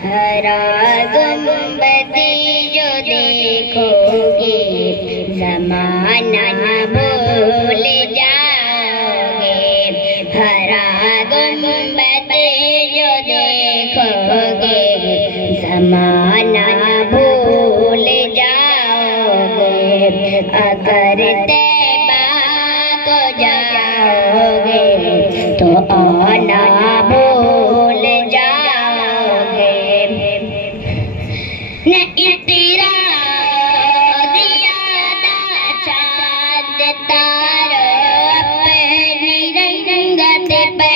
हरा गुंबदी जो देखोगे ज़माना भूल जाओगे। हरा गुंबदी जो देखोगे ज़माना भूल जाओगे। अगर तैबा को जाओगे तो आना भूल जाओगे। न इतरा दिया चाँद तारो अपनी रंगत पे।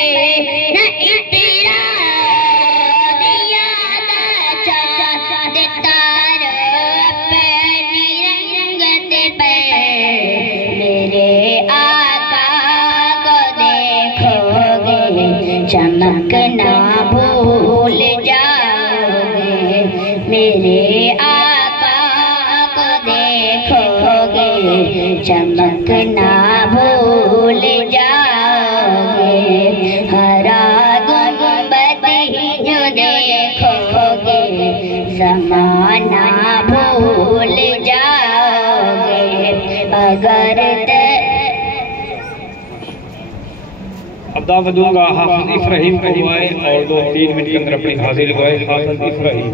न इतरा दिया चाँद तारो अपनी रंगत पे। मेरे आका को देखोगे चमकना भूल जाओगे। मेरे आका को देखोगे चमकना भूल जाओगे। हरा गुंबद जो देखोगे ज़माना भूल जाओगे। अगर अब दावत दूंगा हाफिज इब्राहिम को आए और 2-3 मिनट के अंदर अपनी हाजिर लगाए। हाफिज इब्राहिम।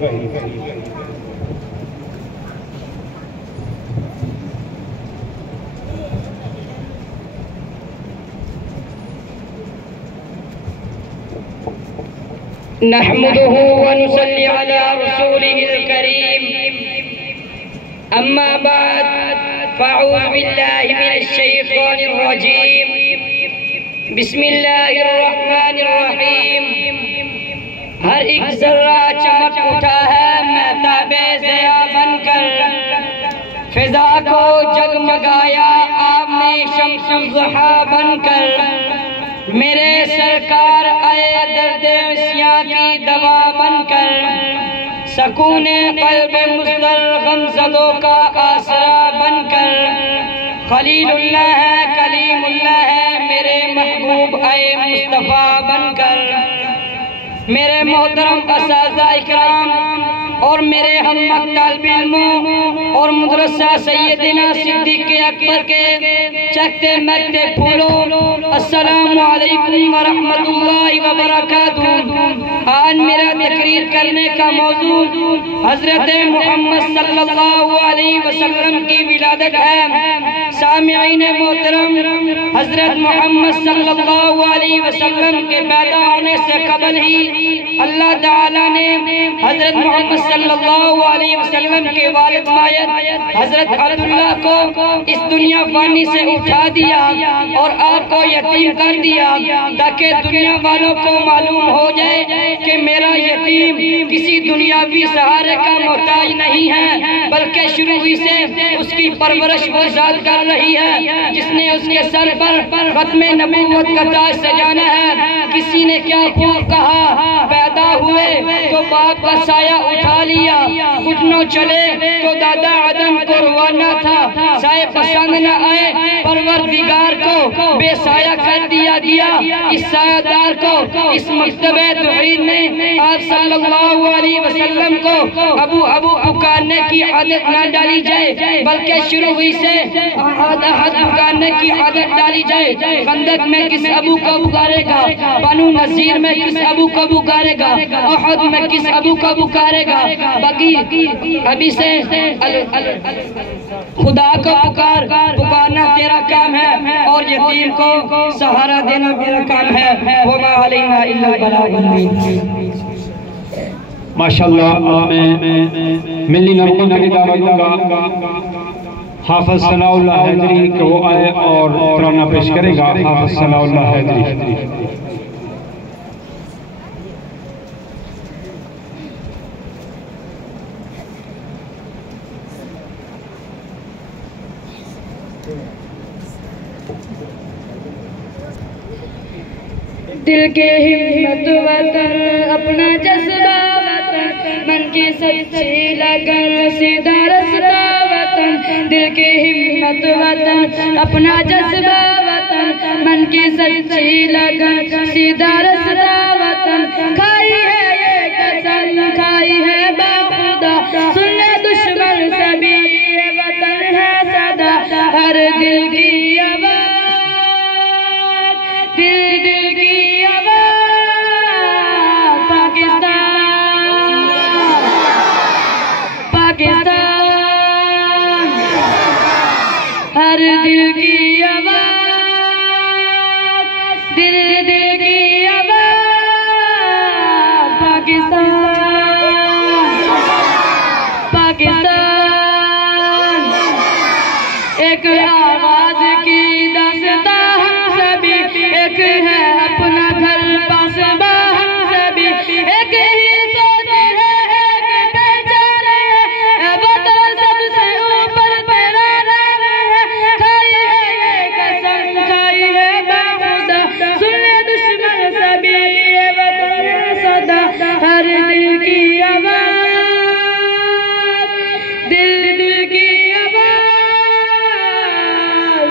नहमदुहु व नुसल्ली अला रसूलिहिल करीम। अम्मा बाद फ़अऊज़ु बिल्लाहि मिनश शैतानिर रजीम। बिस्मिल्लाहिर रहमानिर रहीम। हर एक जर्रा चमक उठा है महताबे ज़िया बनकर। फिजा को जगमगाया आपने शम्सुज़्ज़ुहा बनकर। मेरे सरकार आए दर्द विस्या की दवा बनकर। सकूने क़ल्ब मुज़्दर गमज़दों का आसरा बनकर। खलीलुल्लाह है कलीमुल्लाह है मेरे महबूब आए मुस्तफ़ा बनकर। मेरे मोहतरम असातिज़ा इकराम और मेरे हम मक्तब इल्मों और मदरसा सैयदना सिद्दीक़ अकबर के चखते मखते फूलों, अस्सलामु अलैकुम व रहमतुल्लाहि व बरकातुहू। आज मेरा तकरीर करने का मौजू हज़रत मोहम्मद सल्लल्लाहु अलैहि वसल्लम की विलादत है। सामिईन मोहतरम, हज़रत मोहम्मद सल्लल्लाहु अलैहि वसल्लम के पैदा होने से कबल ही अल्लाह ताला ने हज़रत मोहम्मद सल्लल्लाहु अलैहि वसल्लम के वालिद मायद हज़रत अब्दुल्लाह को इस दुनिया फानी से उठा दिया और आपको यतीम कर दिया, ताकि दुनिया वालों को मालूम हो जाए कि मेरा यतीम किसी दुनियावी सहारे का मोहताज नहीं है, बल्कि शुरू ही से उसकी परवरिश वो ज़ात कर रही है जिसने उसके सर पर खत्मे नबूवत का ताज सजाना है। किसी ने क्या खूब कहा, पैदा हुए तो बाप का साया उठा लिया, घुटनों चले तो दादा आदम को रवाना था। साए पसंद न आए परवरदिगार को बेसाया कर दिया गया। इस सायादार को इस मकतबे तौहीद में आप सल्लल्लाहु अलैहि वसल्लम को अबू अबू पुकारने की आदत न डाली जाए, बल्कि शुरू हुई से अहद अहद पुकारने की आदत डाली जाए। खंदक में किस अबू को पुकारेगा, बनु नज़ीर में किस अबू को पुकारेगा, अहद में किस अबू को पुकारेगा। बाकी अभी से खुदा को पुकारना तेरा काम है और यतीम को सहारा देना मेरा काम है। वमा अलैना इल्ला बलागुल मुबीन। माशाअल्लाह। मैं मिली नगमा की दावत दूंगा हाफिज सनाउल्लाह हैदरी को आए और तराना पेश करेगा। हाफिज सनाउल्लाह हैदरी। दिल के हिम्मत वतन, अपना जज्बा वतन, मन की सच्ची लगन, सीधा रास्ता वतन। दिल की हिम्मत वतन, अपना जज्बा वतन, मन की सच्ची लगन, सीधा रास्ता वतन। खाई है ये कसम, खाई हर दिल की आवाज़, दिल दिल की आवाज़, पाकिस्तान पाकिस्तान। एक आवाज़ की दास्तां हम सभी, एक है अपना घर पासबा हम सभी, एक ही सोच है, एक पहचान है, वतन सबसे ऊपर तेरा नाम है। खाई है ये कसम, खाई है बाखुदा, सुन ले दुश्मन सभी, ये वतन है सदा। हर दिल की आवाज़, दिल दिल की आवाज़,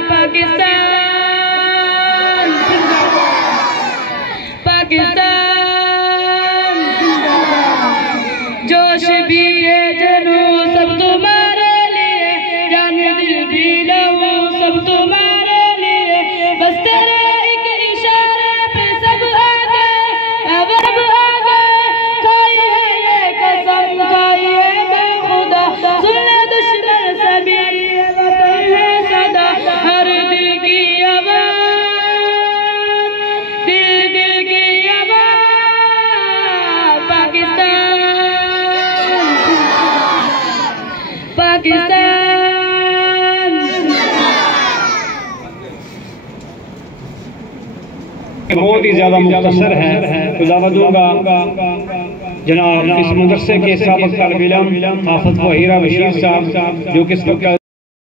पाकिस्तान पाकिस्तान। जोश भी है जनू सब तुम्हारे लिए, जान दिल भी लहू सब तुम्हारे लिए, बस तेरे एक इशारे पे सब आ गए, अब आ गए। खाई है ये कसम, खाई है बेखुदा, सुन ले दुश्मन सभी, ये वतन है सदा। हर दिल की आवाज़, दिल दिल की आवाज़, पाकिस्तान पाकिस्तान। बहुत ही ज्यादा मुख्तसर है, तो दावा दूंगा जनाब इस मदरसे के साबिक़ तालिब इल्म हाफ़िज़ वहीरा बशीर साहब, जो कि इस वक्त